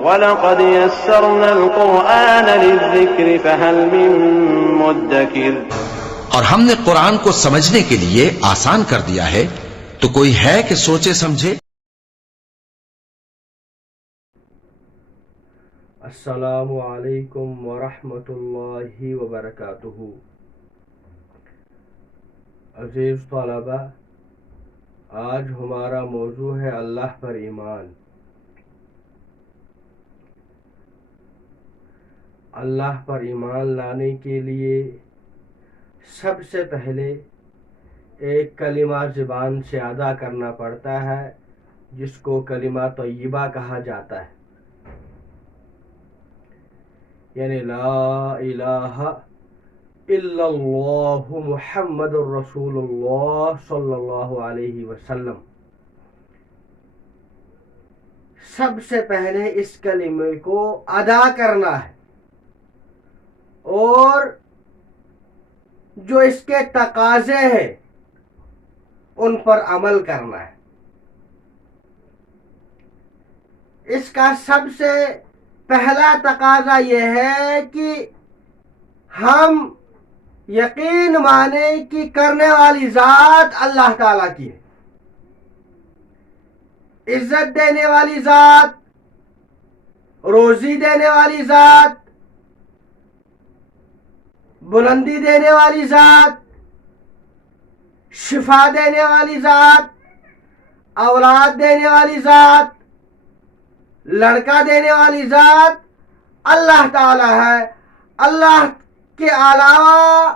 وَلَقَدْ يَسَّرْنَا الْقُرْآنَ لِلذِّكْرِ فَهَلْ مِن مُّدَّكِرٍ۔ اور ہم نے قرآن کو سمجھنے کے لیے آسان کر دیا ہے، تو کوئی ہے کہ سوچے سمجھے؟ السلام علیکم ورحمۃ اللہ وبرکاتہ۔ عزیز طلبہ، آج ہمارا موضوع ہے اللہ پر ایمان۔ اللہ پر ایمان لانے کے لیے سب سے پہلے ایک کلمہ زبان سے ادا کرنا پڑتا ہے، جس کو کلمہ طیبہ کہا جاتا ہے، یعنی لا الہ الا اللہ محمد الرسول اللہ صلی اللہ علیہ وسلم۔ سب سے پہلے اس کلمے کو ادا کرنا ہے اور جو اس کے تقاضے ہیں ان پر عمل کرنا ہے۔ اس کا سب سے پہلا تقاضا یہ ہے کہ ہم یقین مانیں کہ کرنے والی ذات اللہ تعالیٰ کی ہے، عزت دینے والی ذات، روزی دینے والی ذات، بلندی دینے والی ذات، شفا دینے والی ذات، اولاد دینے والی ذات، لڑکا دینے والی ذات اللہ تعالی ہے۔ اللہ کے علاوہ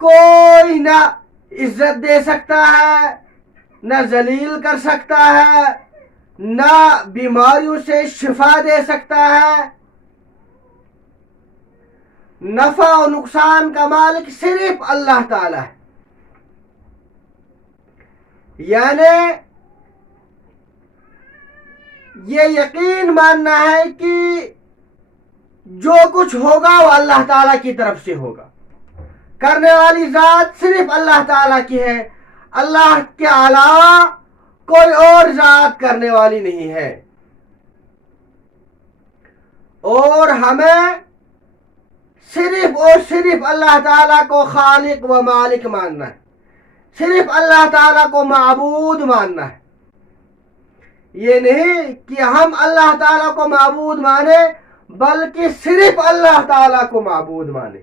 کوئی نہ عزت دے سکتا ہے، نہ ذلیل کر سکتا ہے، نہ بیماریوں سے شفا دے سکتا ہے۔ نفع و نقصان کا مالک صرف اللہ تعالی ہے۔ یعنی یہ یقین ماننا ہے کہ جو کچھ ہوگا وہ اللہ تعالیٰ کی طرف سے ہوگا۔ کرنے والی ذات صرف اللہ تعالیٰ کی ہے، اللہ کے علاوہ کوئی اور ذات کرنے والی نہیں ہے۔ اور ہمیں صرف اور صرف اللہ تعالیٰ کو خالق و مالک ماننا ہے، صرف اللہ تعالیٰ کو معبود ماننا ہے۔ یہ نہیں کہ ہم اللہ تعالیٰ کو معبود مانیں، بلکہ صرف اللہ تعالیٰ کو معبود مانیں۔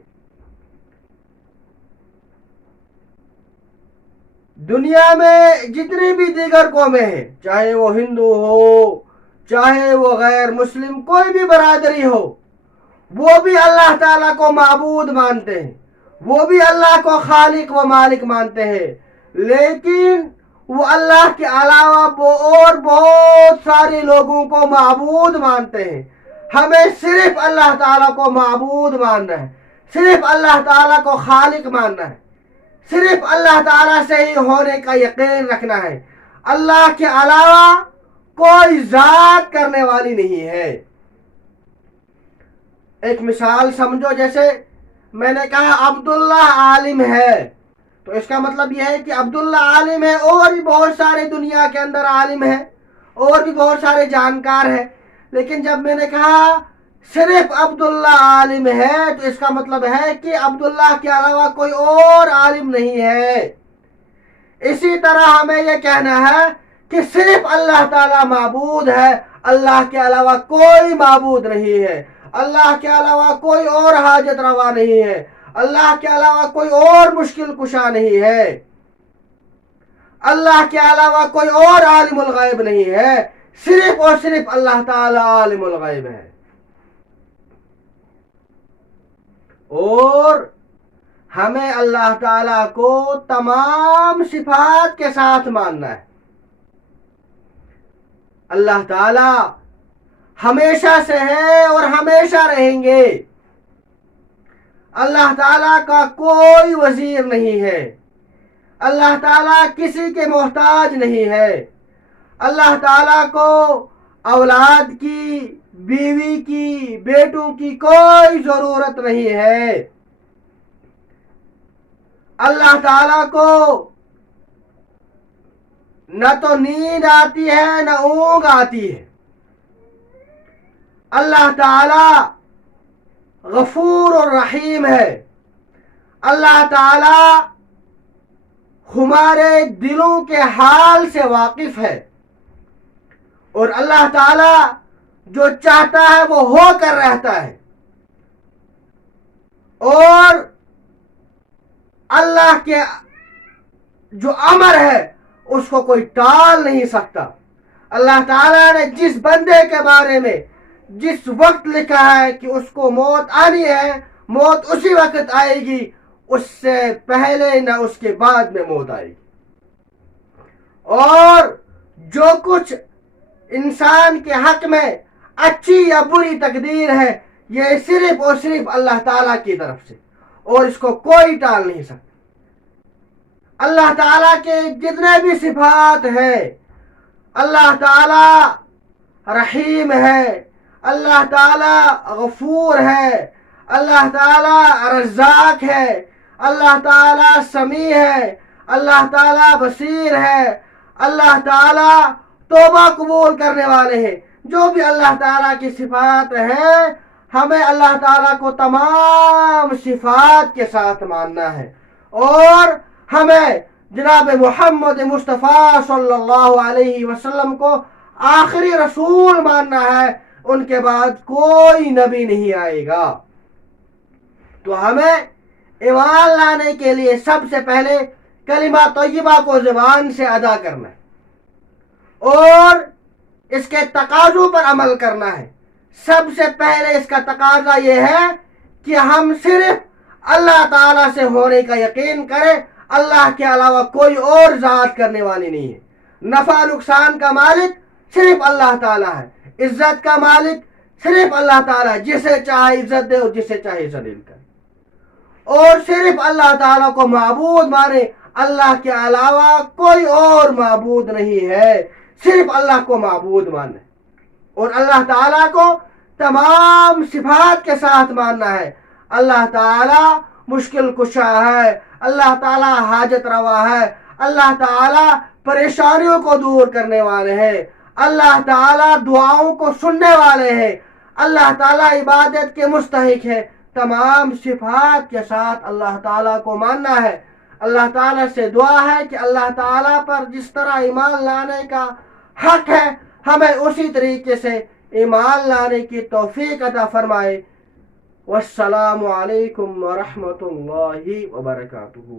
دنیا میں جتنی بھی دیگر قومیں ہیں، چاہے وہ ہندو ہو، چاہے وہ غیر مسلم کوئی بھی برادری ہو، وہ بھی اللہ تعالیٰ کو معبود مانتے ہیں، وہ بھی اللہ کو خالق و مالک مانتے ہیں، لیکن وہ اللہ کے علاوہ اور بہت سارے لوگوں کو معبود مانتے ہیں۔ ہمیں صرف اللہ تعالیٰ کو معبود ماننا ہے، صرف اللہ تعالیٰ کو خالق ماننا ہے، صرف اللہ تعالیٰ سے ہی ہونے کا یقین رکھنا ہے۔ اللہ کے علاوہ کوئی ذات کرنے والی نہیں ہے۔ ایک مثال سمجھو، جیسے میں نے کہا عبداللہ عالم ہے، تو اس کا مطلب یہ ہے کہ عبداللہ عالم ہے، اور بھی بہت سارے دنیا کے اندر عالم ہیں، اور بھی بہت سارے جانکار ہیں، لیکن جب میں نے کہا صرف عبداللہ عالم ہے تو اس کا مطلب ہے کہ عبداللہ کے علاوہ کوئی اور عالم نہیں ہے۔ اسی طرح ہمیں یہ کہنا ہے کہ صرف اللہ تعالیٰ معبود ہے، اللہ کے علاوہ کوئی معبود نہیں ہے، اللہ کے علاوہ کوئی اور حاجت روا نہیں ہے، اللہ کے علاوہ کوئی اور مشکل کشا نہیں ہے، اللہ کے علاوہ کوئی اور عالم الغیب نہیں ہے، صرف اور صرف اللہ تعالیٰ عالم الغیب ہے۔ اور ہمیں اللہ تعالیٰ کو تمام صفات کے ساتھ ماننا ہے۔ اللہ تعالیٰ ہمیشہ سے ہے اور ہمیشہ رہیں گے۔ اللہ تعالیٰ کا کوئی وزیر نہیں ہے، اللہ تعالیٰ کسی کے محتاج نہیں ہے، اللہ تعالیٰ کو اولاد کی، بیوی کی، بیٹوں کی کوئی ضرورت نہیں ہے۔ اللہ تعالیٰ کو نہ تو نیند آتی ہے نہ اونگ آتی ہے۔ اللہ تعالی غفور اور رحیم ہے. اللہ تعالی ہمارے دلوں کے حال سے واقف ہے اور اللہ تعالی جو چاہتا ہے وہ ہو کر رہتا ہے اور اللہ کے جو امر ہے اس کو کوئی ٹال نہیں سکتا. اللہ تعالیٰ نے جس بندے کے بارے میں جس وقت لکھا ہے کہ اس کو موت آنی ہے موت اسی وقت آئے گی, اس سے پہلے نہ اس کے بعد میں موت آئے گی. اور جو کچھ انسان کے حق میں اچھی یا بری تقدیر ہے یہ صرف اور صرف اللہ تعالیٰ کی طرف سے اور اس کو کوئی ٹال نہیں سکتا. اللہ تعالیٰ کے جتنے بھی صفات ہیں, اللہ تعالیٰ رحیم ہے, اللہ تعالیٰ غفور ہے, اللہ تعالیٰ رزاق ہے, اللہ تعالیٰ سمیع ہے, اللہ تعالیٰ بصیر ہے, اللہ تعالیٰ توبہ قبول کرنے والے ہیں. جو بھی اللہ تعالیٰ کی صفات ہیں ہمیں اللہ تعالیٰ کو تمام صفات کے ساتھ ماننا ہے اور ہمیں جناب محمد مصطفیٰ صلی اللہ علیہ وسلم کو آخری رسول ماننا ہے. ان کے بعد کوئی نبی نہیں آئے گا. تو ہمیں ایمان لانے کے لیے سب سے پہلے کلمہ طیبہ کو زبان سے ادا کرنا ہے اور اس کے تقاضوں پر عمل کرنا ہے. سب سے پہلے اس کا تقاضا یہ ہے کہ ہم صرف اللہ تعالیٰ سے ہونے کا یقین کریں. اللہ کے علاوہ کوئی اور ذات کرنے والی نہیں ہے. نفع نقصان کا مالک صرف اللہ تعالیٰ ہے. عزت کا مالک صرف اللہ تعالیٰ ہے, جسے چاہے عزت دے اور جسے چاہے ذلیل کرے. اور صرف اللہ تعالیٰ کو معبود مانے. اللہ کے علاوہ کوئی اور معبود نہیں ہے, صرف اللہ کو معبود مانے اور اللہ تعالیٰ کو تمام صفات کے ساتھ ماننا ہے. اللہ تعالیٰ مشکل کشا ہے, اللہ تعالیٰ حاجت روا ہے, اللہ تعالیٰ پریشانیوں کو دور کرنے والے ہیں, اللہ تعالیٰ دعاؤں کو سننے والے ہیں, اللہ تعالیٰ عبادت کے مستحق ہے. تمام صفات کے ساتھ اللہ تعالیٰ کو ماننا ہے. اللہ تعالیٰ سے دعا ہے کہ اللہ تعالیٰ پر جس طرح ایمان لانے کا حق ہے ہمیں اسی طریقے سے ایمان لانے کی توفیق عطا فرمائے. والسلام علیکم ورحمۃ اللہ وبرکاتہ.